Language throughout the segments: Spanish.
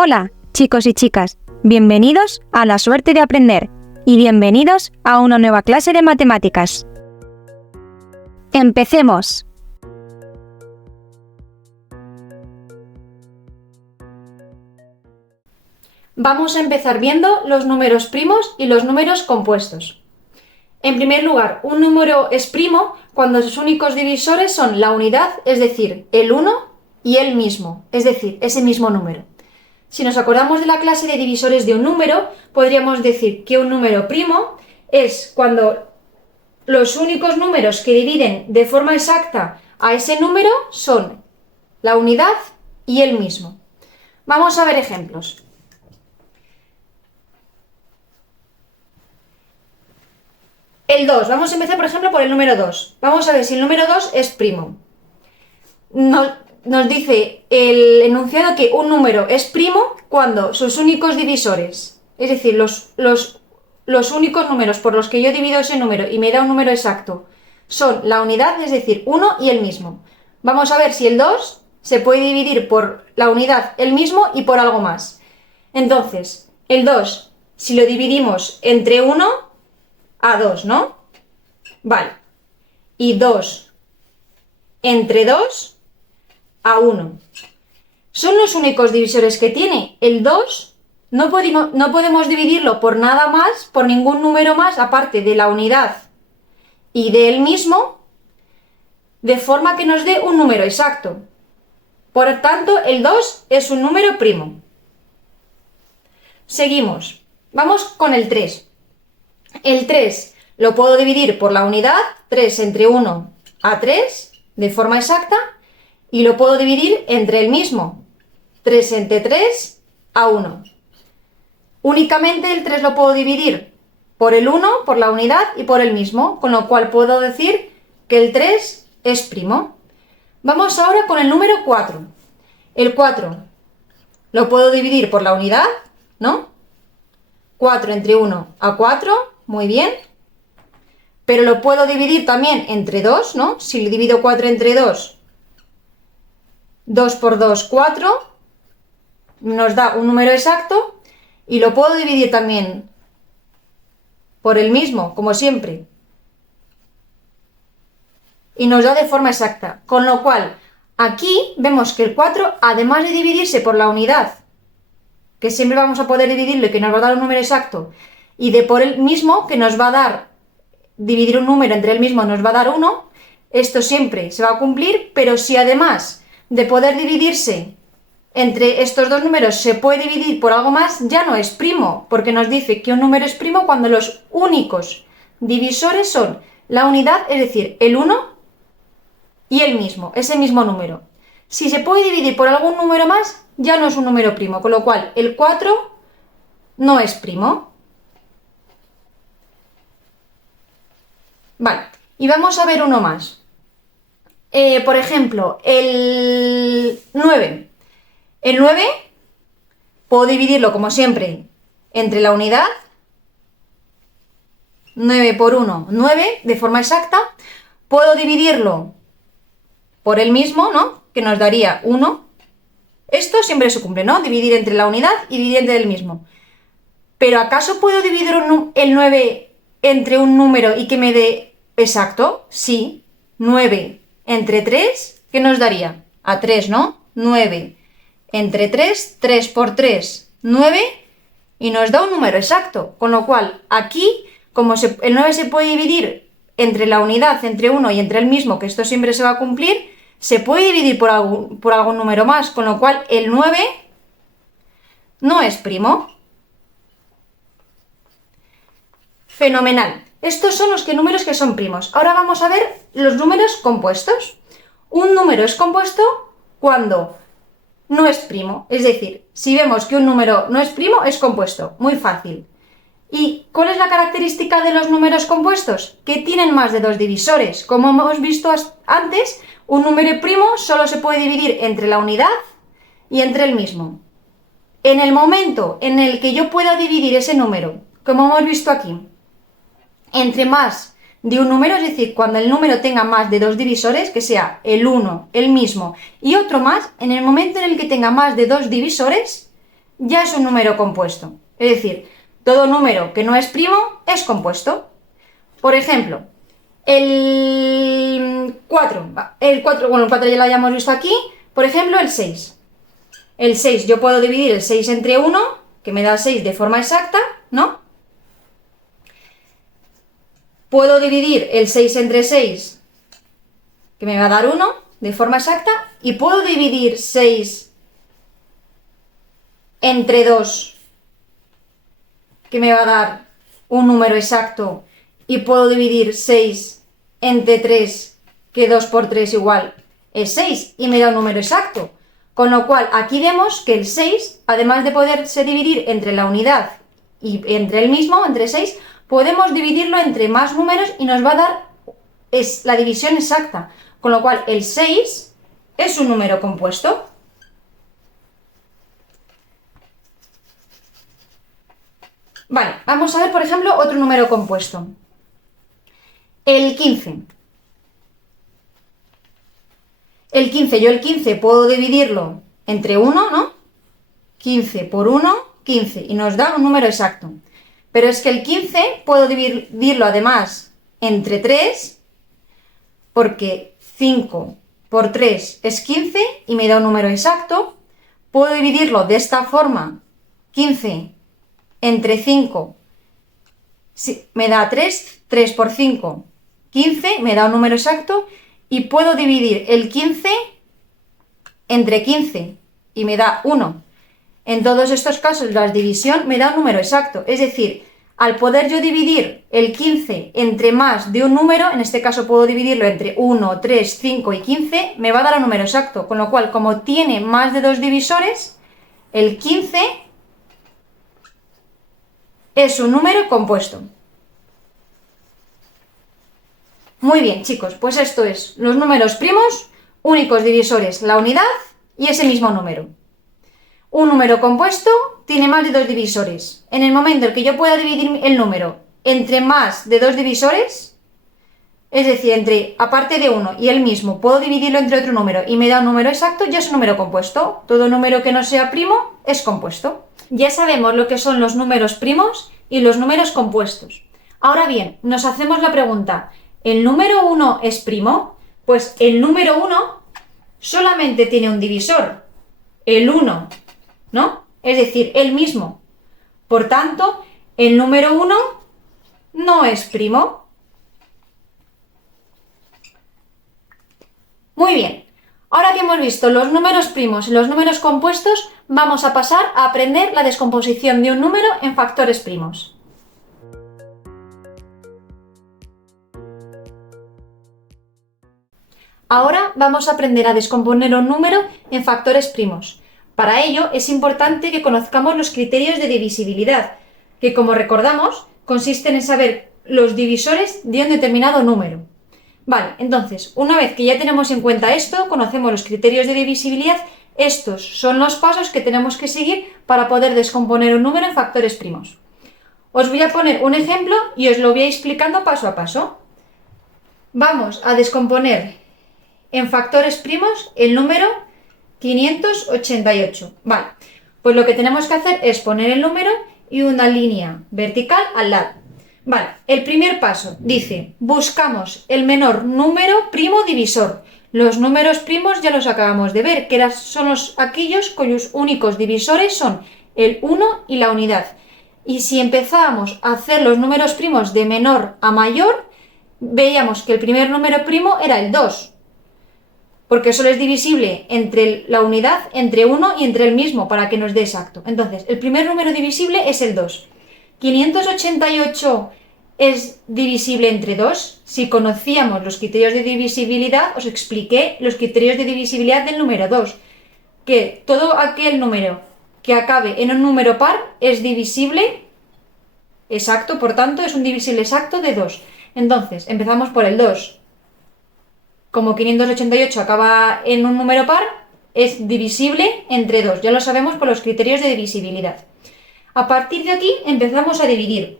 Hola, chicos y chicas, bienvenidos a La Suerte de Aprender y bienvenidos a una nueva clase de matemáticas. ¡Empecemos! Vamos a empezar viendo los números primos y los números compuestos. En primer lugar, un número es primo cuando sus únicos divisores son la unidad, es decir, el 1, y el mismo, es decir, ese mismo número. Si nos acordamos de la clase de divisores de un número, podríamos decir que un número primo es cuando los únicos números que dividen de forma exacta a ese número son la unidad y el mismo. Vamos a ver ejemplos. El 2, vamos a empezar por ejemplo por el número 2. Vamos a ver si el número 2 es primo. Nos dice el enunciado que un número es primo cuando sus únicos divisores, es decir, los únicos números por los que yo divido ese número y me da un número exacto, son la unidad, es decir, 1 y el mismo. Vamos a ver si el 2 se puede dividir por la unidad, el mismo y por algo más. Entonces, el 2, si lo dividimos entre 1, a 2, ¿no? Vale. Y 2 entre 2 a 1. Son los únicos divisores que tiene. El 2 no podemos dividirlo por nada más, por ningún número más, aparte de la unidad y del mismo, de forma que nos dé un número exacto. Por tanto, el 2 es un número primo. Seguimos. Vamos con el 3. El 3 lo puedo dividir por la unidad, 3 entre 1 a 3, de forma exacta, y lo puedo dividir entre el mismo, 3 entre 3 a 1. Únicamente el 3 lo puedo dividir por el 1, por la unidad y por el mismo, con lo cual puedo decir que el 3 es primo. Vamos ahora con el número 4. El 4 lo puedo dividir por la unidad, ¿no? 4 entre 1 a 4, muy bien. Pero lo puedo dividir también entre 2, ¿no? Si le divido 4 entre 2, 2 por 2, 4, nos da un número exacto. Y lo puedo dividir también por el mismo, como siempre. Y nos da de forma exacta. Con lo cual, aquí vemos que el 4, además de dividirse por la unidad, que siempre vamos a poder dividirlo y que nos va a dar un número exacto, y de por el mismo, que nos va a dar, dividir un número entre el mismo nos va a dar 1, esto siempre se va a cumplir, pero si además de poder dividirse entre estos dos números se puede dividir por algo más, ya no es primo, porque nos dice que un número es primo cuando los únicos divisores son la unidad, es decir, el 1 y el mismo, ese mismo número. Si se puede dividir por algún número más, ya no es un número primo, con lo cual el 4 no es primo. Vale, y vamos a ver uno más. Por ejemplo, el 9. El 9 puedo dividirlo, como siempre, entre la unidad, 9 por 1, 9, de forma exacta. Puedo dividirlo por el mismo, ¿no? Que nos daría 1. Esto siempre se cumple, ¿no? Dividir entre la unidad y dividir entre el mismo. Pero ¿acaso puedo dividir el 9 entre un número y que me dé exacto? Sí. 9 entre 3, ¿qué nos daría? A 3, ¿no? 9 entre 3, 3 por 3, 9, y nos da un número exacto. Con lo cual, aquí, como el 9 se puede dividir entre la unidad, entre 1 y entre el mismo, que esto siempre se va a cumplir, se puede dividir por algún número más, con lo cual el 9 no es primo. Fenomenal. Estos son los números que son primos. Ahora vamos a ver los números compuestos. Un número es compuesto cuando no es primo. Es decir, si vemos que un número no es primo, es compuesto. Muy fácil. ¿Y cuál es la característica de los números compuestos? Que tienen más de dos divisores. Como hemos visto antes, un número primo solo se puede dividir entre la unidad y entre el mismo. En el momento en el que yo pueda dividir ese número, como hemos visto aquí, entre más de un número, es decir, cuando el número tenga más de dos divisores, que sea el 1, el mismo y otro más, en el momento en el que tenga más de dos divisores, ya es un número compuesto. Es decir, todo número que no es primo es compuesto. Por ejemplo, el 4, el 4 ya lo hayamos visto aquí. Por ejemplo, el 6. El 6, yo puedo dividir el 6 entre 1, que me da 6 de forma exacta, ¿no? Puedo dividir el 6 entre 6, que me va a dar 1, de forma exacta, y puedo dividir 6 entre 2, que me va a dar un número exacto, y puedo dividir 6 entre 3, que 2 por 3 igual es 6, y me da un número exacto. Con lo cual, aquí vemos que el 6, además de poderse dividir entre la unidad y entre el mismo, entre 6, podemos dividirlo entre más números y nos va a dar la división exacta. Con lo cual, el 6 es un número compuesto. Vale, vamos a ver, por ejemplo, otro número compuesto. El 15. El 15, yo el 15 puedo dividirlo entre 1, ¿no? 15 por 1, 15, y nos da un número exacto. Pero es que el 15 puedo dividirlo además entre 3, porque 5 por 3 es 15 y me da un número exacto. Puedo dividirlo de esta forma, 15 entre 5, me da 3, 3 por 5, 15, me da un número exacto. Y puedo dividir el 15 entre 15 y me da 1. En todos estos casos la división me da un número exacto. Es decir, al poder yo dividir el 15 entre más de un número, en este caso puedo dividirlo entre 1, 3, 5 y 15, me va a dar un número exacto. Con lo cual, como tiene más de 2 divisores, el 15 es un número compuesto. Muy bien, chicos, pues esto es los números primos, únicos divisores, la unidad y ese mismo número. Un número compuesto tiene más de 2 divisores. En el momento en que yo pueda dividir el número entre más de 2 divisores, es decir, aparte de uno y el mismo, puedo dividirlo entre otro número y me da un número exacto, ya es un número compuesto. Todo número que no sea primo es compuesto. Ya sabemos lo que son los números primos y los números compuestos. Ahora bien, nos hacemos la pregunta, ¿el número 1 es primo? Pues el número 1 solamente tiene un divisor, el 1, ¿no? Es decir, el mismo. Por tanto, el número 1 no es primo. Muy bien. Ahora que hemos visto los números primos y los números compuestos, vamos a pasar a aprender la descomposición de un número en factores primos. Ahora vamos a aprender a descomponer un número en factores primos. Para ello es importante que conozcamos los criterios de divisibilidad, que como recordamos consisten en saber los divisores de un determinado número. Vale, entonces, una vez que ya tenemos en cuenta esto, conocemos los criterios de divisibilidad, estos son los pasos que tenemos que seguir para poder descomponer un número en factores primos. Os voy a poner un ejemplo y os lo voy a ir explicando paso a paso. Vamos a descomponer en factores primos el número 588. Vale, pues lo que tenemos que hacer es poner el número y una línea vertical al lado. Vale, el primer paso dice, buscamos el menor número primo divisor. Los números primos ya los acabamos de ver, que son aquellos cuyos únicos divisores son el 1 y la unidad. Y si empezábamos a hacer los números primos de menor a mayor, veíamos que el primer número primo era el 2. Porque solo es divisible entre la unidad, entre 1 y entre el mismo, para que nos dé exacto. Entonces, el primer número divisible es el 2. 588 es divisible entre 2. Si conocíamos los criterios de divisibilidad, os expliqué los criterios de divisibilidad del número 2. Que todo aquel número que acabe en un número par es divisible exacto, por tanto, es un divisible exacto de 2. Entonces, empezamos por el 2. Como 588 acaba en un número par, es divisible entre 2. Ya lo sabemos por los criterios de divisibilidad. A partir de aquí empezamos a dividir.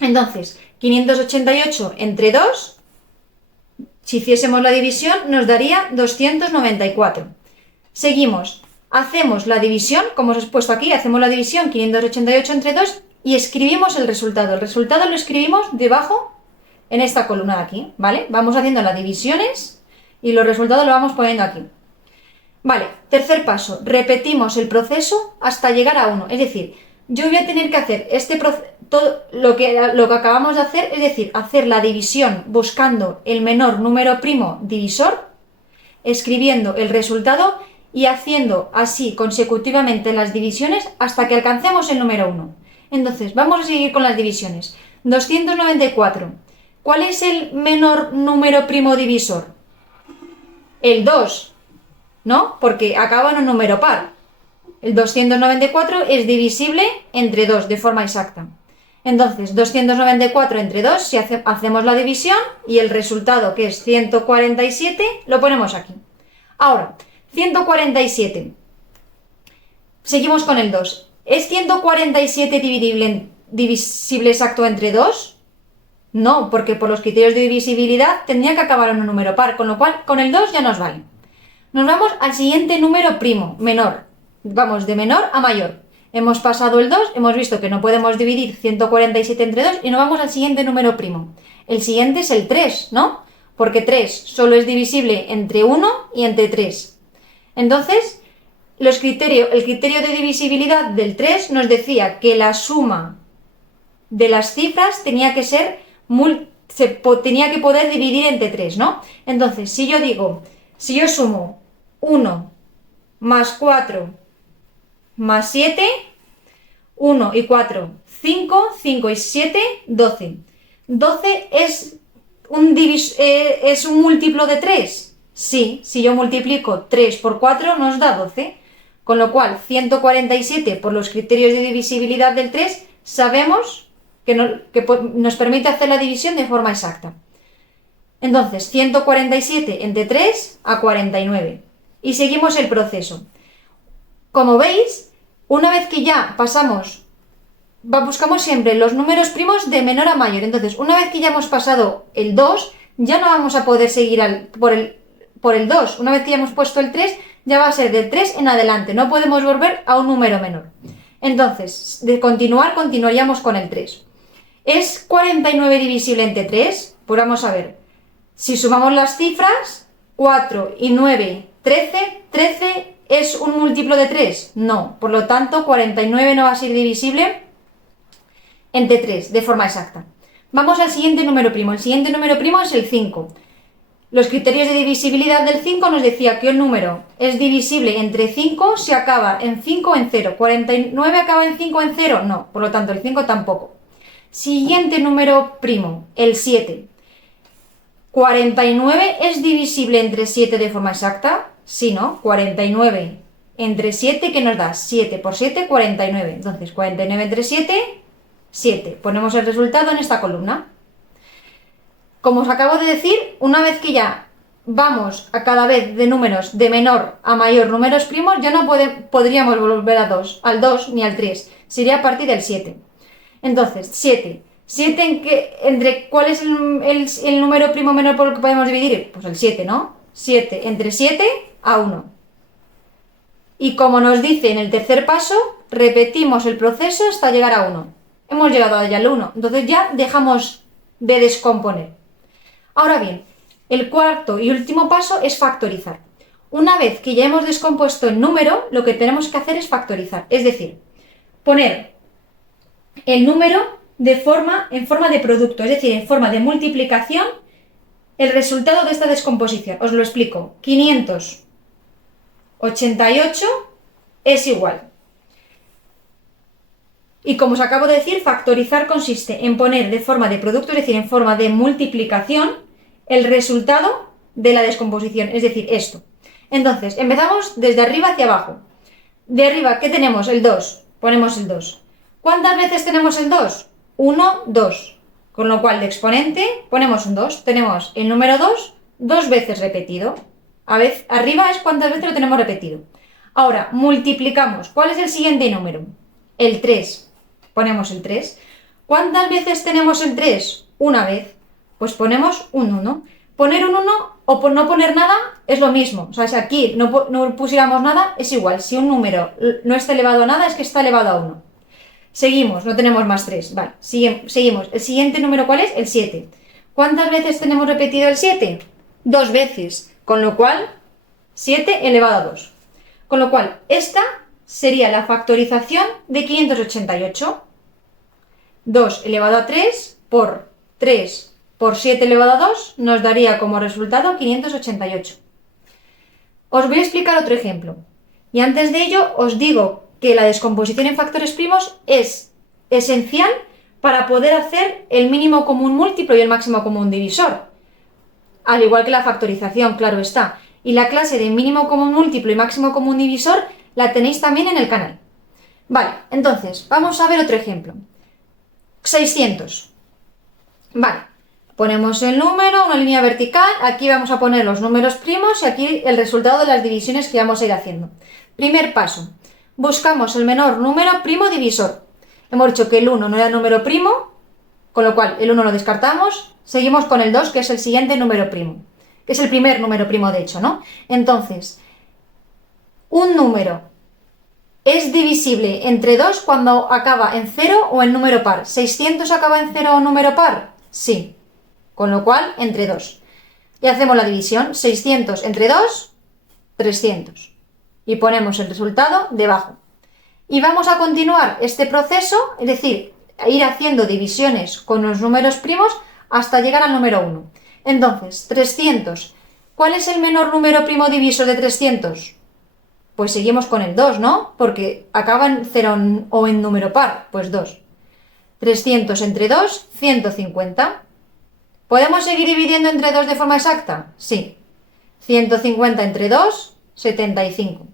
Entonces, 588 entre 2, si hiciésemos la división, nos daría 294. Seguimos. hacemos la división, como os he puesto aquí, hacemos la división 588 entre 2 y escribimos el resultado. El resultado lo escribimos debajo en esta columna de aquí, ¿vale? Vamos haciendo las divisiones y los resultados los vamos poniendo aquí. Vale, tercer paso, repetimos el proceso hasta llegar a 1, es decir, yo voy a tener que hacer todo lo que acabamos de hacer, es decir, hacer la división buscando el menor número primo divisor, escribiendo el resultado y haciendo así consecutivamente las divisiones hasta que alcancemos el número 1. Entonces, vamos a seguir con las divisiones. 294. ¿Cuál es el menor número primo divisor? El 2, ¿no? Porque acaba en un número par. El 294 es divisible entre 2 de forma exacta. Entonces, 294 entre 2, si hacemos la división y el resultado, que es 147, lo ponemos aquí. Ahora, 147. Seguimos con el 2. ¿Es 147 divisible exacto entre 2? No, porque por los criterios de divisibilidad tendría que acabar en un número par, con lo cual con el 2 ya nos vale. Nos vamos al siguiente número primo, menor. Vamos de menor a mayor. Hemos pasado el 2, hemos visto que no podemos dividir 147 entre 2 y nos vamos al siguiente número primo. El siguiente es el 3, ¿no? Porque 3 solo es divisible entre 1 y entre 3. Entonces, el criterio de divisibilidad del 3 nos decía que la suma de las cifras tenía que tenía que poder dividir entre 3, ¿no? Entonces, si yo sumo 1 más 4 más 7, 1 y 4, 5, 5 y 7, 12. 12 es un múltiplo de 3. Sí, si yo multiplico 3 por 4 nos da 12. Con lo cual, 147 por los criterios de divisibilidad del 3, sabemos que nos permite hacer la división de forma exacta. Entonces, 147 entre 3 a 49. Y seguimos el proceso. Como veis, una vez que ya buscamos siempre los números primos de menor a mayor. Entonces, una vez que ya hemos pasado el 2, ya no vamos a poder seguir por el 2. Una vez que ya hemos puesto el 3, ya va a ser del 3 en adelante. No podemos volver a un número menor. Entonces, de continuaríamos con el 3. ¿Es 49 divisible entre 3? Pues vamos a ver. Si sumamos las cifras, 4 y 9, 13, 13 ¿es un múltiplo de 3? No. Por lo tanto, 49 no va a ser divisible entre 3 de forma exacta. Vamos al siguiente número primo. El siguiente número primo es el 5. Los criterios de divisibilidad del 5 nos decía que el número es divisible entre 5 si acaba en 5 o en 0. ¿49 acaba en 5 o en 0? No. Por lo tanto, el 5 tampoco. Siguiente número primo, el 7. ¿49 es divisible entre 7 de forma exacta? Sí, ¿no? 49 entre 7, ¿qué nos da? 7 por 7, 49. Entonces, 49 entre 7, 7. Ponemos el resultado en esta columna. Como os acabo de decir, una vez que ya vamos a cada vez de números de menor a mayor números primos, ya no podríamos volver al 2 ni al 3. Sería a partir del 7. Entonces, 7. ¿Cuál es el número primo menor por el que podemos dividir? Pues el 7, ¿no? 7 entre 7 a 1. Y como nos dice en el tercer paso, repetimos el proceso hasta llegar a 1. Hemos llegado ya al 1, entonces ya dejamos de descomponer. Ahora bien, el cuarto y último paso es factorizar. Una vez que ya hemos descompuesto el número, lo que tenemos que hacer es factorizar, es decir, poner el número en forma de producto, es decir, en forma de multiplicación, el resultado de esta descomposición. Os lo explico. 588 es igual. Y como os acabo de decir, factorizar consiste en poner de forma de producto, es decir, en forma de multiplicación, el resultado de la descomposición, es decir, esto. Entonces, empezamos desde arriba hacia abajo. De arriba, ¿qué tenemos? El 2. Ponemos el 2. ¿Cuántas veces tenemos el 2? 1, 2. Con lo cual, de exponente, ponemos un 2. Tenemos el número 2 dos veces repetido. Arriba es cuántas veces lo tenemos repetido. Ahora, multiplicamos. ¿Cuál es el siguiente número? El 3. Ponemos el 3. ¿Cuántas veces tenemos el 3? Una vez. Pues ponemos un 1. poner un 1 o por no poner nada es lo mismo. O sea, si aquí no pusiéramos nada, es igual. Si un número no está elevado a nada, es que está elevado a 1. Seguimos, no tenemos más 3. Vale, seguimos. ¿El siguiente número cuál es? El 7. ¿Cuántas veces tenemos repetido el 7? 2 veces. Con lo cual, 7 elevado a 2. Con lo cual, esta sería la factorización de 588. 2 elevado a 3 por 3 por 7 elevado a 2 nos daría como resultado 588. Os voy a explicar otro ejemplo. Y antes de ello os digo que la descomposición en factores primos es esencial para poder hacer el mínimo común múltiplo y el máximo común divisor. Al igual que la factorización, claro está. Y la clase de mínimo común múltiplo y máximo común divisor la tenéis también en el canal. Vale, entonces, vamos a ver otro ejemplo. 600. Vale, ponemos el número, una línea vertical, aquí vamos a poner los números primos y aquí el resultado de las divisiones que vamos a ir haciendo. Primer paso, buscamos el menor número primo divisor. Hemos dicho que el 1 no era número primo, con lo cual el 1 lo descartamos, seguimos con el 2, que es el siguiente número primo, que es el primer número primo de hecho, ¿no? Entonces, un número es divisible entre 2 cuando acaba en 0 o en número par. ¿600 acaba en 0 o número par? Sí. Con lo cual, entre 2. Y hacemos la división. 600 entre 2, 300. Y ponemos el resultado debajo. Y vamos a continuar este proceso, es decir, ir haciendo divisiones con los números primos hasta llegar al número 1. Entonces, 300. ¿Cuál es el menor número primo divisor de 300? Pues seguimos con el 2, ¿no? Porque acaba en 0 o en número par, pues 2. 300 entre 2, 150. ¿Podemos seguir dividiendo entre 2 de forma exacta? Sí. 150 entre 2, 75.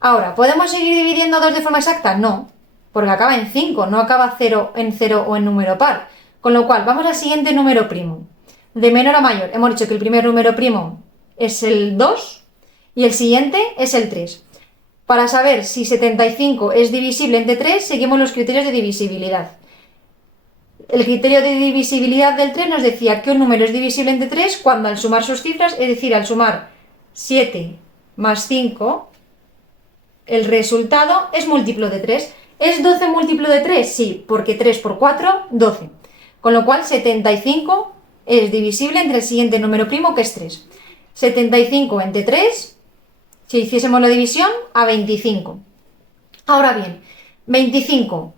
Ahora, ¿podemos seguir dividiendo 2 de forma exacta? No, porque acaba en 5, no acaba en 0 o en número par. Con lo cual, vamos al siguiente número primo. De menor a mayor, hemos dicho que el primer número primo es el 2, y el siguiente es el 3. Para saber si 75 es divisible entre 3, seguimos los criterios de divisibilidad. El criterio de divisibilidad del 3 nos decía que un número es divisible entre 3 cuando al sumar sus cifras, es decir, al sumar 7 más 5, el resultado es múltiplo de 3. ¿Es 12 múltiplo de 3? Sí, porque 3 por 4, 12. Con lo cual 75 es divisible entre el siguiente número primo, que es 3. 75 entre 3... si hiciésemos la división, a 25. Ahora bien, 25.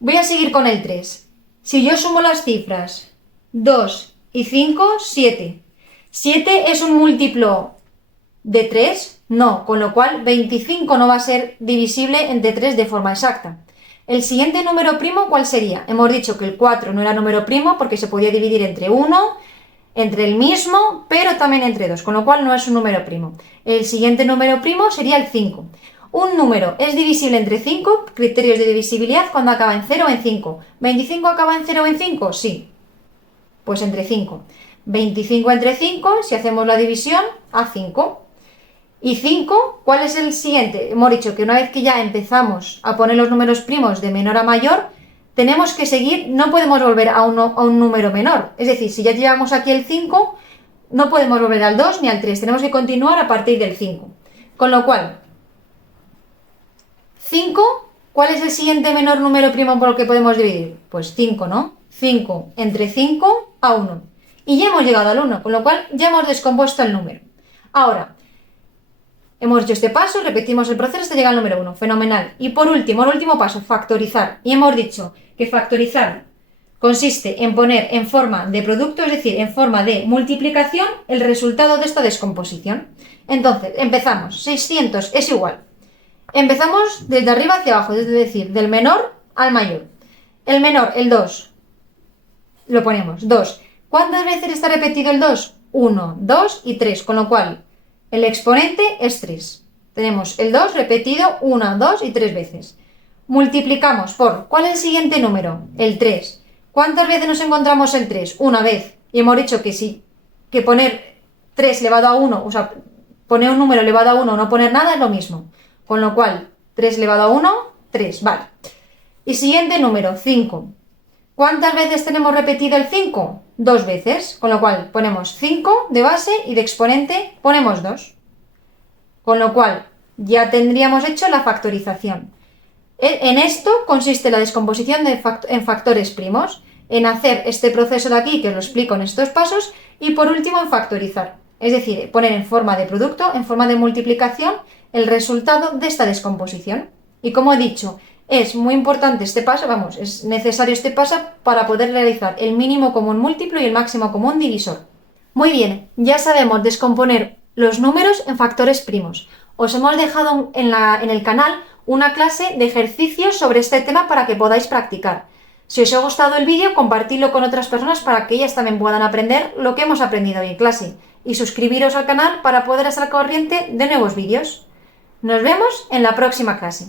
Voy a seguir con el 3. Si yo sumo las cifras 2 y 5, 7. ¿7 es un múltiplo de 3? No, con lo cual 25 no va a ser divisible entre 3 de forma exacta. El siguiente número primo, ¿cuál sería? Hemos dicho que el 4 no era número primo porque se podía dividir entre 1, entre el mismo, pero también entre 2, con lo cual no es un número primo. El siguiente número primo sería el 5. Un número es divisible entre 5, criterios de divisibilidad, cuando acaba en 0 o en 5. ¿25 acaba en 0 o en 5? Sí. Pues entre 5. 25 entre 5, si hacemos la división, a 5. Y 5, ¿cuál es el siguiente? Hemos dicho que una vez que ya empezamos a poner los números primos de menor a mayor, tenemos que seguir, no podemos volver a un número menor. Es decir, si ya llevamos aquí el 5, no podemos volver al 2 ni al 3, tenemos que continuar a partir del 5. Con lo cual, 5, ¿cuál es el siguiente menor número primo por el que podemos dividir? Pues 5, ¿no? 5 entre 5 a 1. Y ya hemos llegado al 1, con lo cual ya hemos descompuesto el número. Ahora, hemos hecho este paso, repetimos el proceso hasta llegar al número 1. Fenomenal. Y por último, el último paso, factorizar. Y hemos dicho que factorizar consiste en poner en forma de producto, es decir, en forma de multiplicación, el resultado de esta descomposición. Entonces, empezamos. 600 es igual. Empezamos desde arriba hacia abajo, es decir, del menor al mayor. El menor, el 2. Lo ponemos, 2. ¿Cuántas veces está repetido el 2? 1, 2 y 3, con lo cual el exponente es 3. Tenemos el 2 repetido 1, 2 y 3 veces. Multiplicamos por, ¿cuál es el siguiente número? El 3. ¿Cuántas veces nos encontramos el 3? Una vez. Y hemos dicho que poner 3 elevado a 1, o sea, poner un número elevado a 1 o no poner nada es lo mismo. Con lo cual, 3 elevado a 1, 3, vale. Y siguiente número, 5. ¿Cuántas veces tenemos repetido el 5? 2 veces, con lo cual ponemos 5 de base y de exponente ponemos 2. Con lo cual ya tendríamos hecho la factorización. En esto consiste la descomposición en factores primos, en hacer este proceso de aquí, que os lo explico en estos pasos, y por último en factorizar. Es decir, poner en forma de producto, en forma de multiplicación, el resultado de esta descomposición. Y como he dicho, es muy importante este paso, vamos, es necesario este paso para poder realizar el mínimo común múltiplo y el máximo común divisor. Muy bien, ya sabemos descomponer los números en factores primos. Os hemos dejado en el canal una clase de ejercicios sobre este tema para que podáis practicar. Si os ha gustado el vídeo, compartidlo con otras personas para que ellas también puedan aprender lo que hemos aprendido hoy en clase. Y suscribiros al canal para poder estar al corriente de nuevos vídeos. Nos vemos en la próxima clase.